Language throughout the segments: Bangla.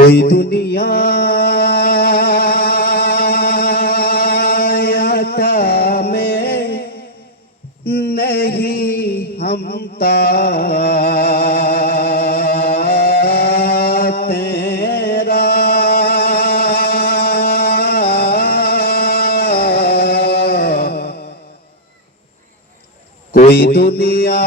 कोई दुनिया में नहीं हमता तेरा कोई दुनिया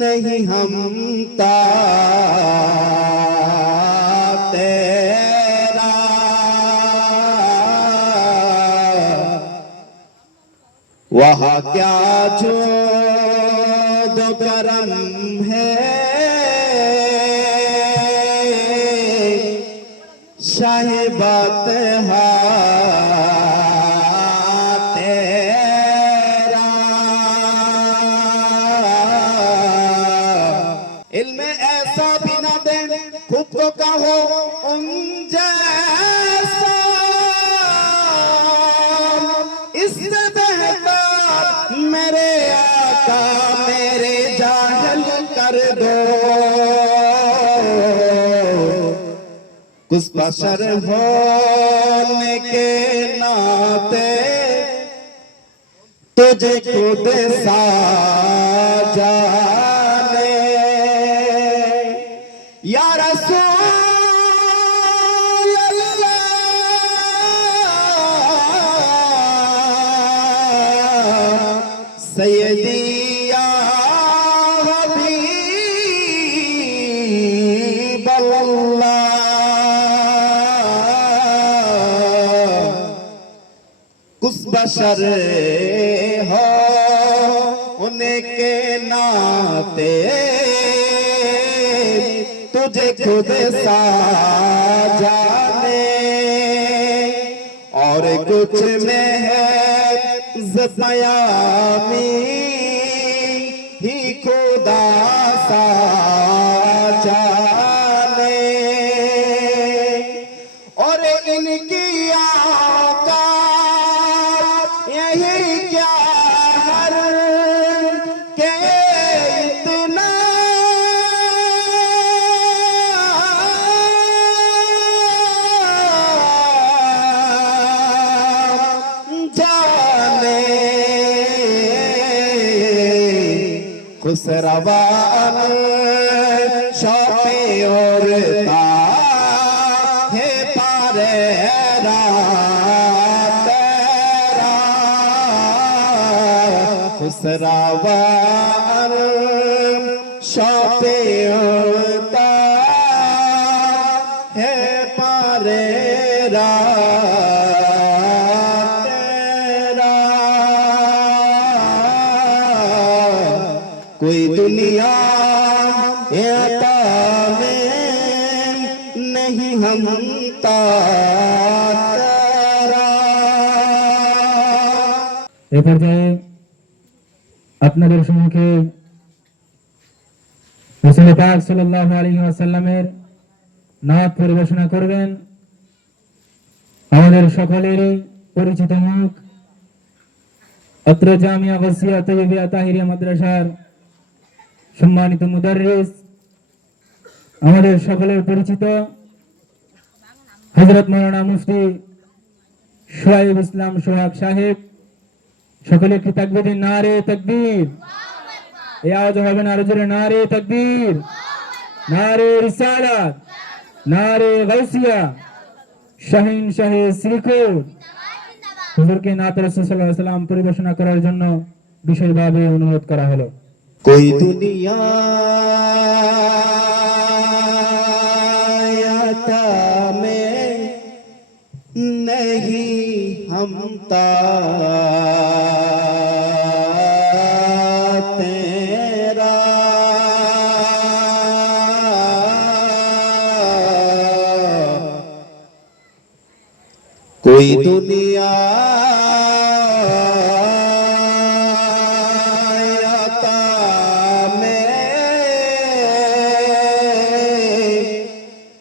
नहीं हमता तेरा वहाँ क्या जो दो करम है शाहिबात इल्म ऐसा भी ना दे खुद को कहो उन जैसा इससे बेहतर मेरे आका मेरे जाहिल कर दो कुछ बशर होने के नाते तुझे खुद साजा या रसूल अल्लाह सय्यदी या हबीब अल्लाह कुछ बशर हो उनके नाते तुझे खुद साजाने और कुछ में है ज़बायामी ही खुदा सा जाने और इनकी आका यही क्या हर के इतना खुसरवान शौक़े और ताहे पारे तेरा खुसरवान शौक़े और ताहे पारे कोई दुनिया में नहीं हमता तेरा এ পর্যায়ে আপনাদের সম্মুখে রাসূল পাক সাল্লাল্লাহু আলাইহি ওয়াসাল্লামের নাত পরিবেশনা করবেন আমাদের সকলেরই পরিচিত মুখ অত্র জামিয়া গাছিয়া তৈয়বিয়া তাহিরিয়া মাদ্রাসার সম্মানিত মুদাররিস আমাদের সকলের পরিচিত হযরত মাওলানা মুফতি শুআইব ইসলাম সোহাগ সাহেব সকলে কি তাকবীর নারে তাকবীর এই আওয়াজ হবে না আরো জোরে নারে তাকবীর নারে রিসালাত নারে গাউসিয়া শাহিন শাহে শ্রীকোট হুজুরকে নাত রাসূল সাল্লাল্লাহু আলাইহি ওয়াসাল্লাম পরিবেশনা করার জন্য বিশেষভাবে অনুরোধ করা হলো कोई दुनिया में नहीं हमता तेरा कोई दुनिया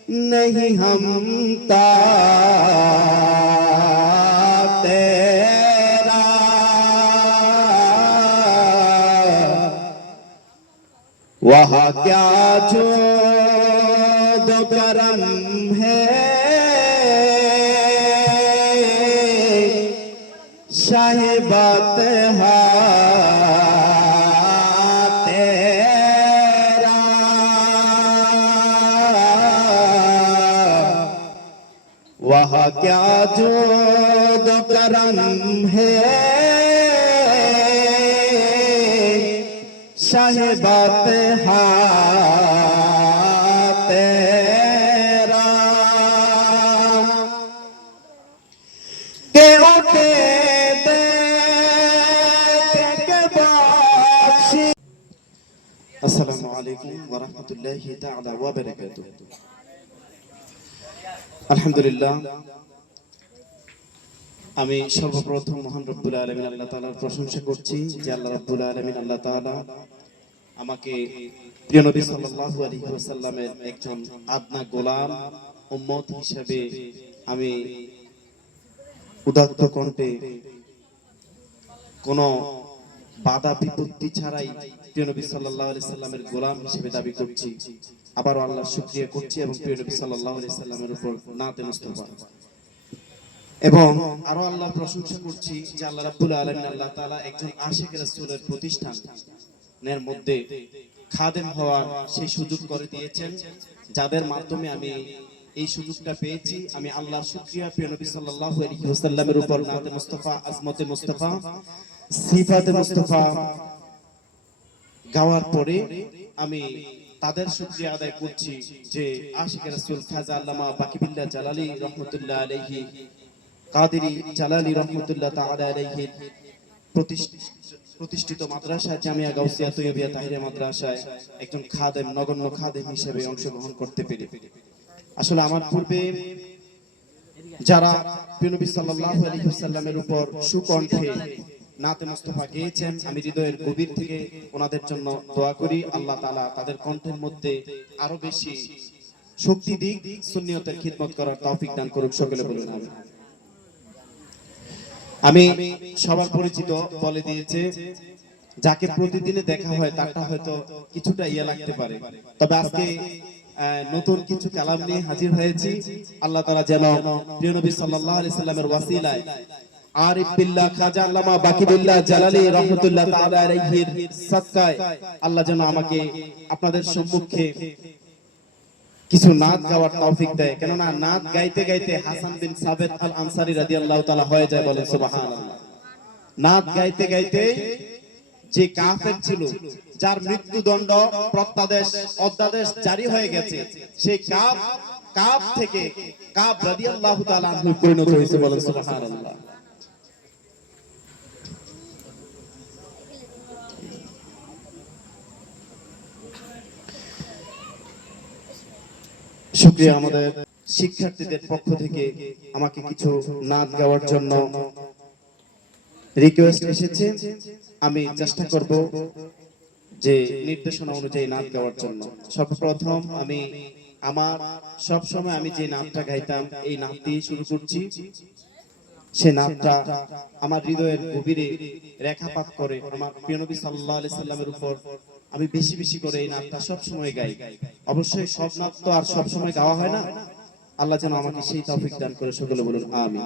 नहीं हमता तेरा वहाँ क्या जोद करम है साहिबात तेरा वहाँ क्या जोद करम है साहिबात तेरा के उठे আসসালামু আলাইকুম ওয়া রাহমাতুল্লাহি তাআলা ওয়া বারাকাতুহু। আলহামদুলিল্লাহ, আমি সর্বপ্রথম মহান রব্বুল আলামিন আল্লাহ তাআলার প্রশংসা করছি যে আল্লাহ রব্বুল আলামিন আল্লাহ তাআলা আমাকে প্রিয় নবী সাল্লাল্লাহু আলাইহি ওয়াসাল্লামের একজন আদনা গোলাম উম্মত হিসেবে আমি উদাত্ত কণ্ঠে কোন বাধা বিপত্তি ছাড়াই প্রিয় নবী সাল্লাল্লাহু আলাইহি সাল্লামের গোলাম হিসেবে দাবি করছি। আবারও আল্লাহর শুকরিয়া করছি এবং প্রিয় নবী সাল্লাল্লাহু আলাইহি সাল্লামের উপর নাতে মুস্তাফা এবং আরো আল্লাহর প্রশংসা করছি যে আল্লাহ রাব্বুল আলামিন আল্লাহ তাআলা একজন আশিক রাসূলের প্রতিষ্ঠানের মধ্যে খাদেম হওয়ার সেই সুযোগ করে দিয়েছেন, যাদের মাধ্যমে আমি এই সুযোগটা পেয়েছি। আমি আল্লাহর শুকরিয়া প্রিয় নবী সাল্লাল্লাহু আলাইহি ওয়াসাল্লামের উপর নাতে মুস্তাফা, আজমতে মুস্তাফা, সিফাতে মুস্তাফা গাওয়ার পরে আমি তাদের শুকরিয়া আদায় করছি যে আশিক রাসূল খাজা আল্লামা বাকিবিল্লাহ জালালী রহমাতুল্লাহ আলাইহি, কাদেরী জালালী রহমাতুল্লাহ তাআলা আলাইহি প্রতিষ্ঠিত মাদ্রাসা জামিয়া গাউসিয়া তৈয়বিয়া তাহিরিয়া মাদ্রাসায় একজন খাদেম, নগণ্য খাদেম হিসেবে অংশগ্রহণ করতে পেরে। আসলে আমার পূর্বে যারা প্রিয় নবী সাল্লাল্লাহু আলাইহি ওয়াসাল্লামের উপর সুকণ্ঠে নাতে মুস্তাফা গেয়েছেন, আমি হৃদয়ের গভীর থেকে ওনাদের জন্য দোয়া করি আল্লাহ তাআলা তাদের কণ্ঠের মধ্যে আরো বেশি শক্তি দিক, সুন্নিয়তের খিদমত করার তৌফিক দান করুক। সকলে বলুন আমিন। আমি সবার পরিচিত বলে দিয়েছে, যাকে প্রতিদিনে দেখা হয় তারটা হয়তো কিছুটা ইয়া লাগতে পারে, তবে আজকে নতুন কিছু কালাম নিয়ে হাজির হয়েছি। আল্লাহ তাআলা যেন প্রিয় নবী সাল্লাল্লাহু আলাইহি সাল্লামের ওয়াসিলায় আরিফ বিল্লাহ খাজা আল্লামা বাকিবিল্লাহ জালালী রহমাতুল্লাহ তাআলা আলাইহির সাদকায় আল্লাহ যেন আমাকে আপনাদের সম্মুখে কিছু নাত গাওয়ার তৌফিক দেয়, কেননা নাত গাইতে গাইতে হাসান বিন সাবিত আল আনসারী রাদিয়াল্লাহু তাআলা হয়ে যায়, বলেন সুবহানাল্লাহ। নাত গাইতে গাইতে যে কাফের ছিল, যার মৃত্যুদণ্ড প্রত্যাদেশ অধ্যাদেশ জারি হয়ে গেছে, সেই কাফ থেকে কাব রাদিয়াল্লাহু তাআলা আনহু পরিণত হয়েছে, বলেন সুবহানাল্লাহ। শুকরিয়া আমাদের শিক্ষার্থীদের পক্ষ থেকে আমাকে কিছু নাত গাওয়ার জন্য রিকোয়েস্ট এসেছে। আমি চেষ্টা করব যে নির্দেশনা অনুযায়ী নাত গাওয়ার জন্য। সর্বপ্রথম আমি আমার সব সময় আমি যে নাতটা গাইতাম এই নাত দিয়ে শুরু করছি। সে নাতটা আমার হৃদয়ের গভীরে রেখাপাত করে আমার প্রিয় নবী সাল্লাল্লাহু আলাইহি সাল্লামের উপর আমি বেশি বেশি করে এই নাতটা সব সময় গাই। অবশ্যই সব নাত তো আর সব সময় গাওয়া হয় না। আল্লাহ যেন আমাকে সেই তৌফিক দান করে। সকলে বলুন আমিন।